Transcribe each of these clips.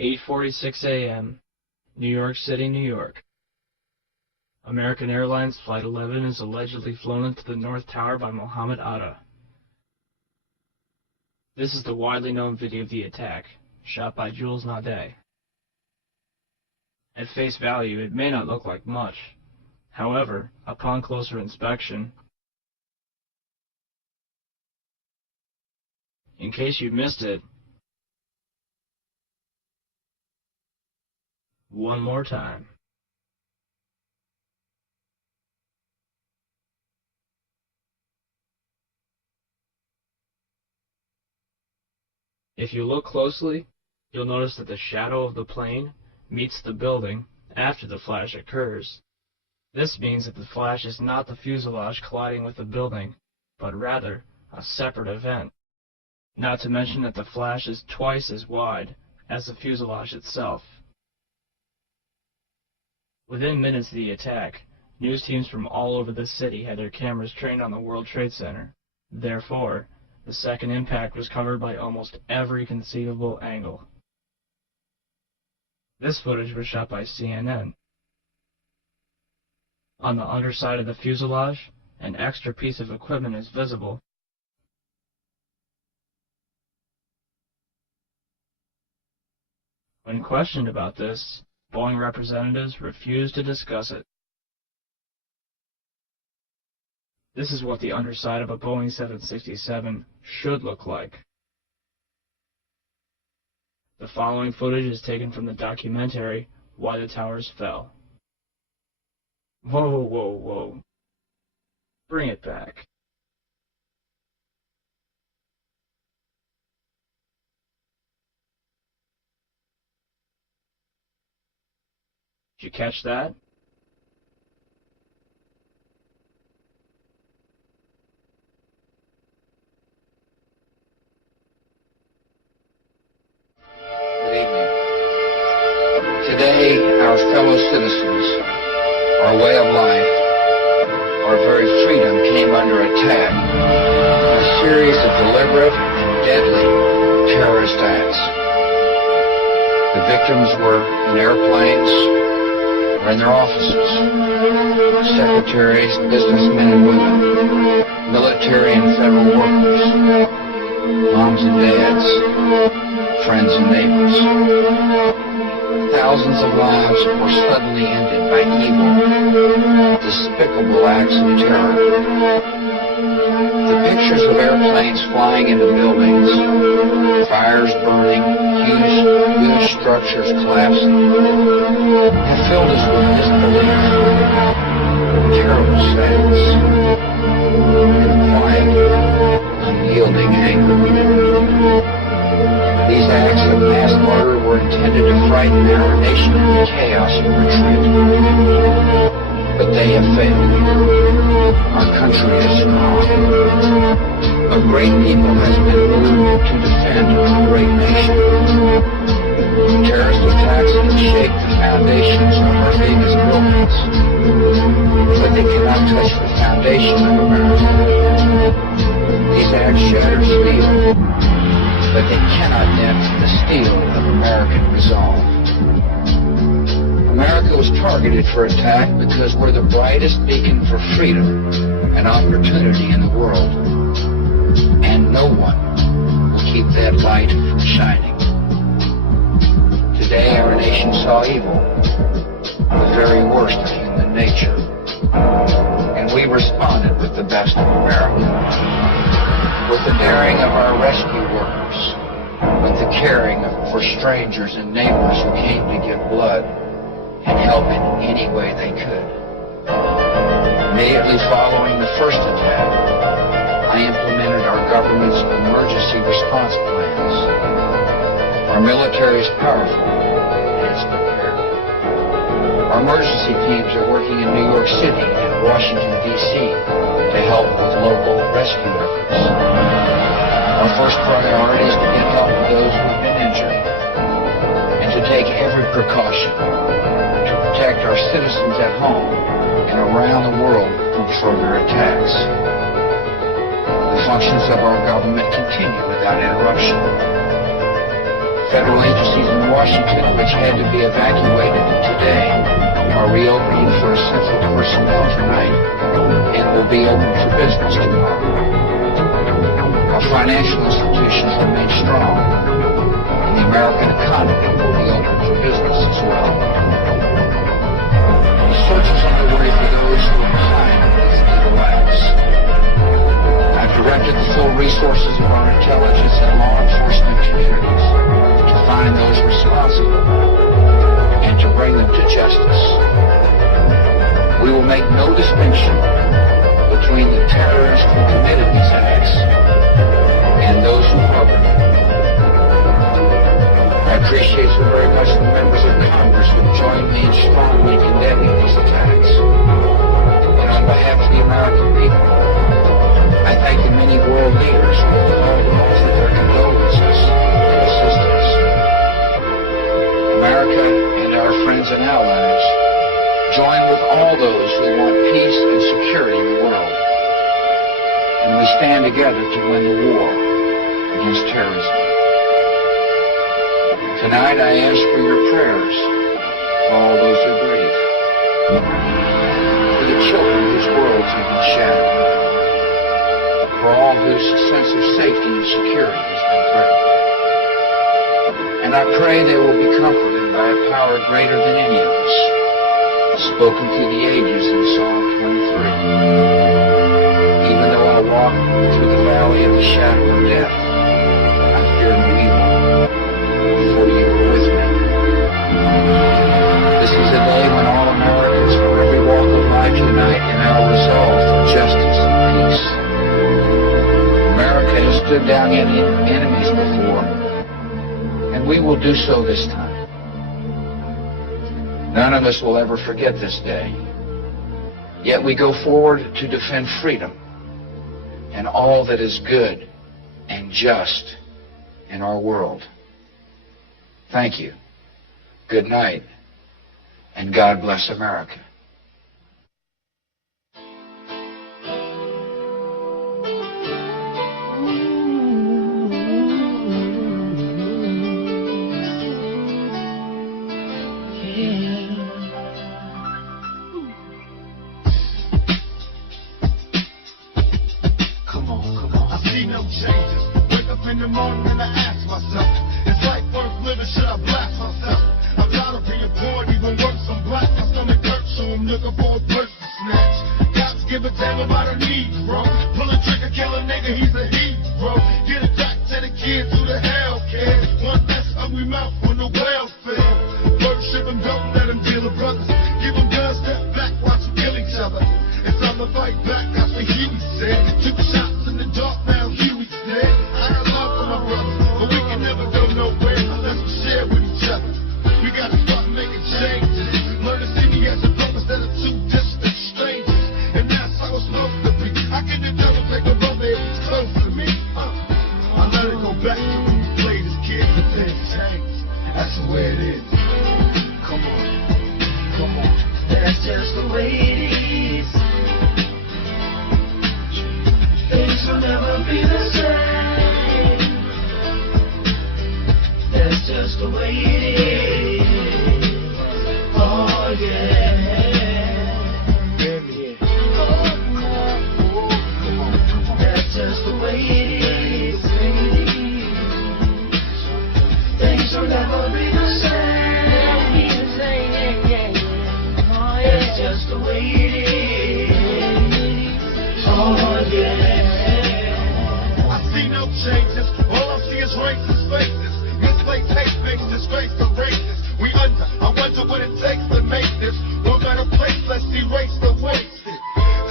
8:46 a.m., New York City, New York. American Airlines Flight 11 is allegedly flown into the North Tower by Mohammed Atta. This is the widely known video of the attack, shot by Jules Naudet. At face value, it may not look like much. However, upon closer inspection, in case you missed it, one more time. If you look closely, you'll notice that the shadow of the plane meets the building after the flash occurs. This means that the flash is not the fuselage colliding with the building, but rather a separate event. Not to mention that the flash is twice as wide as the fuselage itself. Within minutes of the attack, news teams from all over the city had their cameras trained on the World Trade Center. Therefore, the second impact was covered by almost every conceivable angle. This footage was shot by CNN. On the underside of the fuselage, an extra piece of equipment is visible. When questioned about this, Boeing representatives refused to discuss it. This is what the underside of a Boeing 767 should look like. The following footage is taken from the documentary Why the Towers Fell. Whoa, whoa, whoa. Bring it back. Did you catch that? Good evening. Today, our fellow citizens, our way of life, our very freedom came under attack in a series of deliberate and deadly terrorist acts. The victims were in airplanes, or in their offices, secretaries, businessmen and women, military and federal workers, moms and dads, friends and neighbors. Thousands of lives were suddenly ended by evil, despicable acts of terror. The pictures of airplanes flying into buildings, fires burning, huge structures collapsing, have filled us with disbelief, terrible sadness, and quiet, unyielding anger. These acts of mass murder were intended to frighten our nation into chaos and retreat. But they have failed. Our country is strong. A great people has been moved to defend a great nation. Terrorist attacks can shake the foundations of our famous buildings, but they cannot touch the foundation of America. These acts shatter steel, but they cannot dent the steel of American resolve. America was targeted for attack because we're the brightest beacon for freedom and opportunity in the world, and no one will keep that light from shining. Today our nation saw evil, the very worst of human nature, and we responded with the best of America, with the daring of our rescue workers, with the caring for strangers and neighbors who came to give blood and help in any way they could. Immediately following the first attack, I implemented our government's emergency response plans. Our military is powerful and is prepared. Our emergency teams are working in New York City and Washington, D.C. to help with local rescue efforts. Our first priority is to get help with those who have been injured and to take every precaution to protect our citizens at home and around the world from further attacks. The functions of our government continue without interruption. Federal agencies in Washington, which had to be evacuated today, are reopening for essential personnel tonight and will be open for business tomorrow. Our financial institutions remain strong, and the American economy will be open for business as well. The search is underway for those who are behind these illegal acts. I've directed the full resources of our intelligence and law enforcement communities to find those responsible and to bring them to justice. We will make no distinction between the terrorists who committed these acts and those who harbor them. I appreciate so very much the members of Congress who joined me in strongly condemning these attacks. And on behalf of the American people, I thank the many world leaders who have offered their condolences and assistance. America and our friends and allies join with all those who want peace and security in the world. And we stand together to win the war against terrorism. Tonight I ask for your prayers for all those who grieve, for the children whose worlds have been shattered, for all whose sense of safety and security has been threatened. And I pray they will be comforted by a power greater than any of us, spoken through the ages in Psalm 23. Even though I walk through the valley of the shadow of death, I fear no evil, for you are with me. This is a day when all Americans from every walk of life unite in our resolve for justice and peace. America has stood down enemies before, and we will do so this time. None of us will ever forget this day. Yet we go forward to defend freedom and all that is good and just in our world. Thank you. Good night, and God bless America. In the morning and I ask myself, is life worth living? Should I blast myself? I'm tired of being poor, even worse, I'm black. My stomach hurts, so I'm looking for a purse to snatch. Cops give a damn about a Negro. Pull a trigger, kill a nigga, he's a hero. Get it back to the kids who the hell cares. One less hungry mouth on the welfare. Worship them, don't let them deal with brothers. Give them guns, step back, watch them kill each other. It's time to fight back, that's what Huey said. Took shots in the dark, now Huey's dead. But we can never go nowhere unless we share with each other. We gotta start making changes. Learn to see me as a brother instead of two distant strangers. And that's how it's supposed to be. I can never take a brother if he's close to me. I let it go back to when we played as kids and things changed. That's the way it is. Come on, come on. That's just the way it is. Things will never be the same. That's just the way it is. Oh yeah. That's just the way it is. Things will never be the same. That's just the way it is. Oh yeah. I see no changes. All I see is racist faces. Misplaced hate makes disgrace to races. We under, I wonder what it takes to make this one better place. Let's erase the wasted.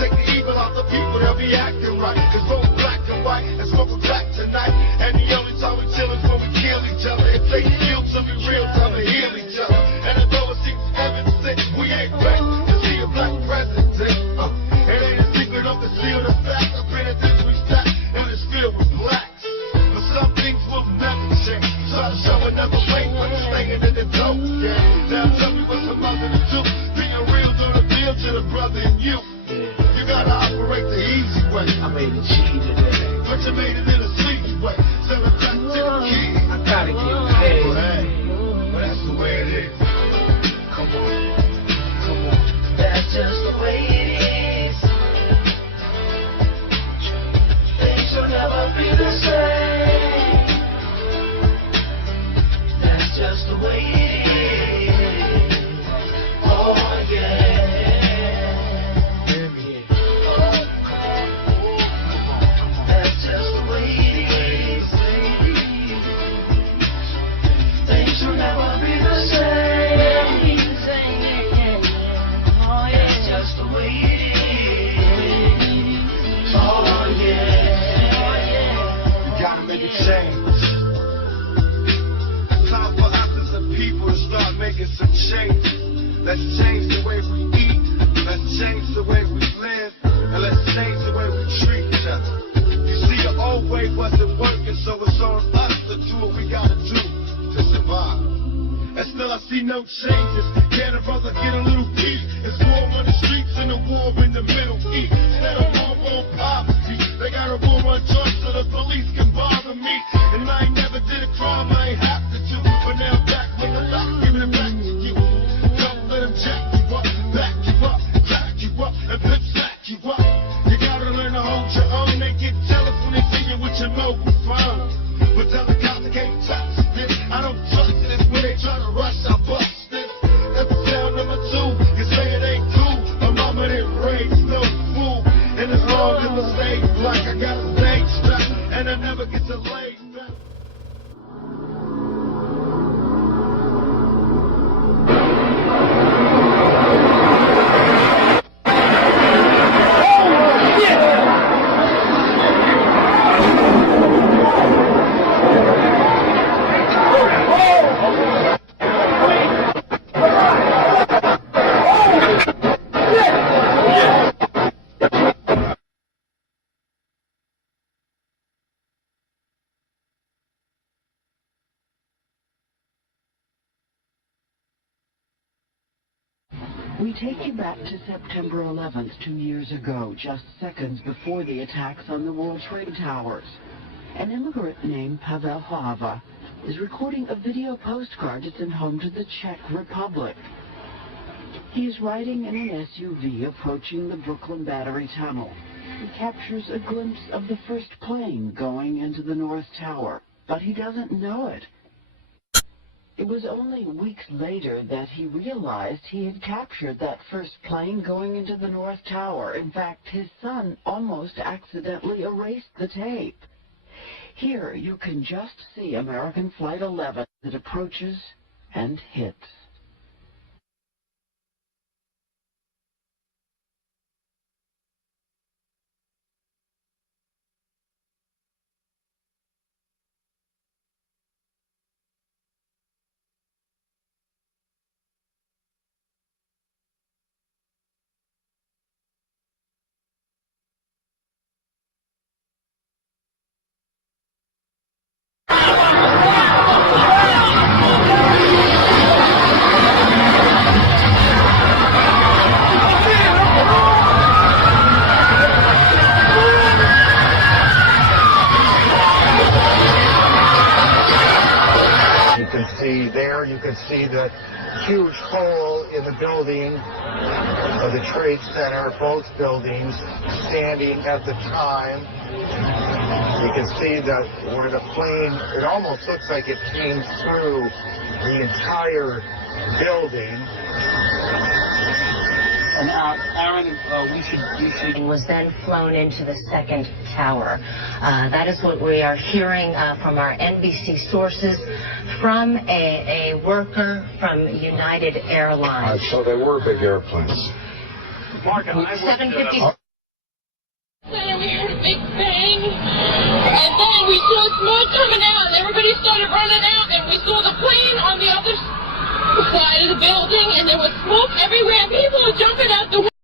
Take the evil out the people, they'll be acting right. Cause both black and white, and smoke a back tonight. And the only time we chill is when we kill each other. It takes guilt to be real time to heal each other. And although it seems heaven sent, we ain't ready to see a black president. It ain't a secret of the seal, the fact. I've been at this stack, and it's filled with blacks. But some things will never change. Try to show another way, but it's staying in the dope. Yeah. Now tell me what's the mother to do. Being real to reveal to the brother in you. You gotta operate the easy way. I made a G today. But you made it in a sleazy way. Sell it back to the kid. I gotta get paid. changes. Let's change the way we eat. Let's change the way we live. And let's change the way we treat each other. You see, the old way wasn't working, so it's on us to do what we gotta do to survive. And still I see no changes. Can a brother get a little peace? It's war on the streets and a war in the Middle East. Instead of war on poverty, they got a war on drugs so the police can bother me. And I ain't never did a crime I ain't have to do. But now I'm back with the lock, giving it back to you. Don't let them jack you up, back you up, crack you up, and pimp sack you up. You gotta learn to hold your own. They get jealous when they see you with your mobile phone. But tell the cops I can't touch this. I don't trust this when they try to rush, I bust this. That's sound number 2. You say it ain't cool. My mama didn't raise no fool. And as long as I stay black, I got a stage strap. And I never get to lay back. We take you back to September 11th, 2 years ago, just seconds before the attacks on the World Trade Towers. An immigrant named Pavel Fava is recording a video postcard at his home to the Czech Republic. He is riding in an SUV approaching the Brooklyn Battery Tunnel. He captures a glimpse of the first plane going into the North Tower, but he doesn't know it. It was only weeks later that he realized he had captured that first plane going into the North Tower. In fact, his son almost accidentally erased the tape. Here you can just see American Flight 11 that approaches and hits. There you can see the huge hole in the building of the Trade Center, both buildings standing at the time. You can see that where the plane, it almost looks like it came through the entire building. And Aaron, was then flown into the second tower. That is what we are hearing from our NBC sources from a worker from United Airlines. So they were big airplanes. 750. And we heard a big bang, and then we saw smoke coming out, and everybody started running out, and we saw the plane on the other side of the building, and there was smoke everywhere. People were jumping out the window.